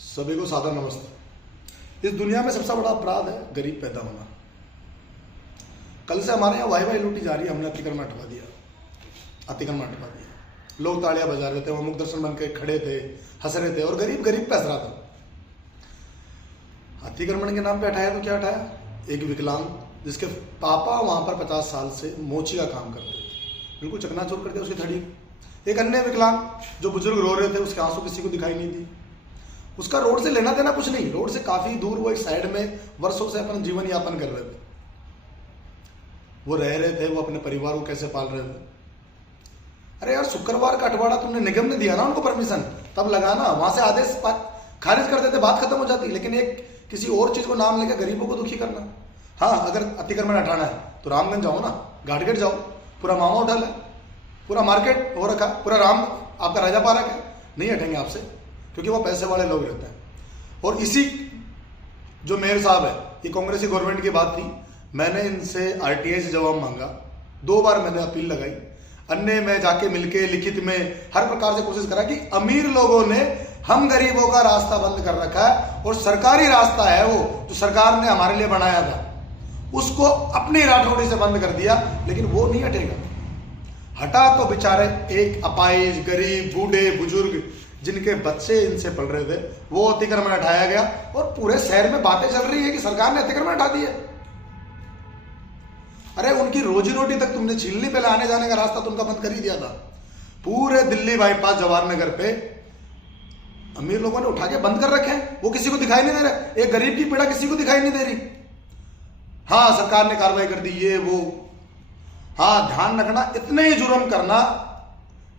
सभी को सादर नमस्ते। इस दुनिया में सबसे बड़ा अपराध है गरीब पैदा होना। कल से हमारे यहाँ वाई वाई लूटी जा रही है। हमने अतिक्रमण हटवा दिया। लोग तालियां बजा रहे थे, वो मुख दर्शन बन के खड़े थे, हंस रहे थे और गरीब गरीब पे हंस रहा था। अतिक्रमण के नाम पे हटाया तो क्या हटाया? एक विकलांग जिसके पापा वहां पर 50 साल से मोची का काम करते थे, बिल्कुल चकनाचूर कर दिया उसकी धड़ी। एक अन्य विकलांग जो बुजुर्ग रो रहे थे, उसके आंसू किसी को दिखाई नहीं दी। उसका रोड से लेना देना कुछ नहीं, रोड से काफी दूर वो एक साइड में वर्षों से अपना जीवन यापन कर रहे थे। वो रह रहे थे, वो अपने परिवार को कैसे पाल रहे थे। अरे यार, शुक्रवार का अठवाड़ा तुमने निगम ने दिया ना उनको परमिशन, तब लगाना, वहां से आदेश खारिज कर देते, बात खत्म हो जाती। लेकिन एक किसी और चीज को नाम लेकर गरीबों को दुखी करना। हाँ, अगर अतिक्रमण हटाना है तो रामगंज जाओ ना, घाटगेट जाओ, पूरा मामा होटल है, पूरा मार्केट हो रखा, पूरा राम आपका राजा पार्क है। नहीं हटेंगे आपसे, क्योंकि वो पैसे वाले लोग रहते हैं। और इसी जो मेयर साहब है, ये कांग्रेस की गवर्नमेंट की बात थी, मैंने इनसे आरटीआई से जवाब मांगा, 2 बार मैंने अपील लगाई, अन्य में जाके मिलके लिखित में हर प्रकार से कोशिश करा कि अमीर लोगों ने हम गरीबों का रास्ता बंद कर रखा है और सरकारी रास्ता है वो जो सरकार ने हमारे लिए बनाया था, उसको अपनी राठौड़ी से बंद कर दिया। लेकिन वो नहीं हटेगा। हटा तो बेचारे एक अपाहिज, गरीब, बूढ़े, बुजुर्ग जिनके बच्चे इनसे पढ़ रहे थे, वो अतिक्रमण हटाया गया और पूरे शहर में बातें चल रही है कि सरकार ने अतिक्रमण हटा दिया। अरे उनकी रोजी रोटी तक तुमने छीन ली। पहले आने जाने का रास्ता तुमका बंद कर ही दिया था। पूरे दिल्ली बाईपास जवाहर नगर पे अमीर लोगों ने उठा के बंद कर रखे हैं, वो किसी को दिखाई नहीं दे रहे। एक गरीब की पीड़ा किसी को दिखाई नहीं दे रही। हाँ, सरकार ने कार्रवाई कर दी, ये वो। हाँ, ध्यान रखना, इतने ही जुर्म करना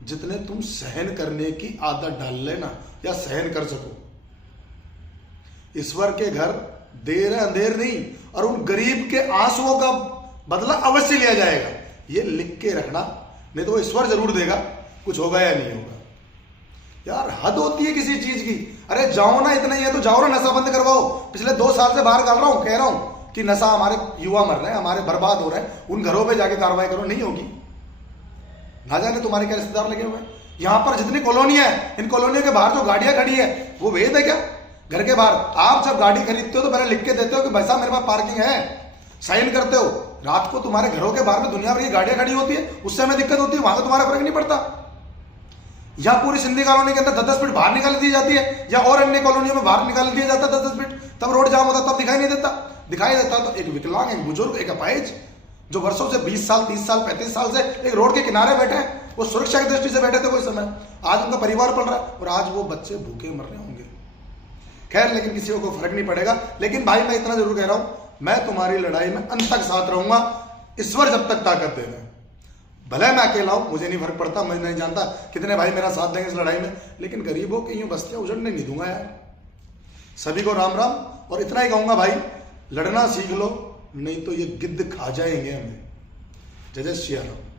जितने तुम सहन करने की आदत डाल लेना या सहन कर सको। ईश्वर के घर देर अंधेर नहीं, और उन गरीब के आंसुओं का बदला अवश्य लिया जाएगा, ये लिख के रखना, नहीं तो वो ईश्वर जरूर देगा, कुछ होगा या नहीं होगा। यार हद होती है किसी चीज की। अरे जाओ ना, इतना ही है तो जाओ ना, नशा बंद करवाओ। पिछले 2 साल से बाहर डाल रहा हूं, कह रहा हूं कि नशा, हमारे युवा मर रहे हैं, हमारे बर्बाद हो रहे हैं, उन घरों पे जाके कार्रवाई करो। नहीं होगी, ना जाने तुम्हारे क्या रिश्तेदार लगे हुए हैं। यहां पर जितनी कॉलोनियां है, इन कॉलोनियों के बाहर जो गाड़ियां खड़ी है, वो वेद है क्या? घर के बाहर आप जब गाड़ी खरीदते हो तो पहले लिख के देते हो कि भाई साहब मेरे पास पार्किंग है, साइन करते हो। रात को तुम्हारे घरों के बाहर में दुनिया भर की गाड़ियां खड़ी होती है, उससे हमें दिक्कत होती है, वहां तो तुम्हारा फर्क नहीं पड़ता। या पूरी सिंधी कॉलोनी के अंदर 10-10 फीट बाहर निकाल दी जाती है, या और अन्य कॉलोनियों में बाहर निकाल दिया जाता है 10-10 फीट, तब रोड जाम होता, तब दिखाई नहीं देता। दिखाई देता तो एक विकलांग, एक बुजुर्ग, एक अपाहिज जो वर्षों से 20 साल, 30 साल, 35 साल से एक रोड के किनारे बैठे हैं, वो सुरक्षा की दृष्टि से बैठे थे कोई समय, आज उनका परिवार पल रहा है और आज वो बच्चे भूखे मर रहे होंगे। खैर, लेकिन किसी को फर्क नहीं पड़ेगा। लेकिन भाई मैं इतना जरूर कह रहा हूं, मैं तुम्हारी लड़ाई में अंत तक साथ रहूंगा, ईश्वर जब तक ताकत दे रहे। भले मैं अकेला हूं, मुझे नहीं फर्क पड़ता, मैं नहीं जानता कितने भाई मेरा साथ देंगे इस लड़ाई में, लेकिन गरीबों की यूं बस्तियां उजड़ने नहीं दूंगा यार। सभी को राम राम। और इतना ही कहूंगा भाई, लड़ना सीख लो, नहीं तो ये गिद्ध खा जाएंगे हमें। जय जय श्री राम।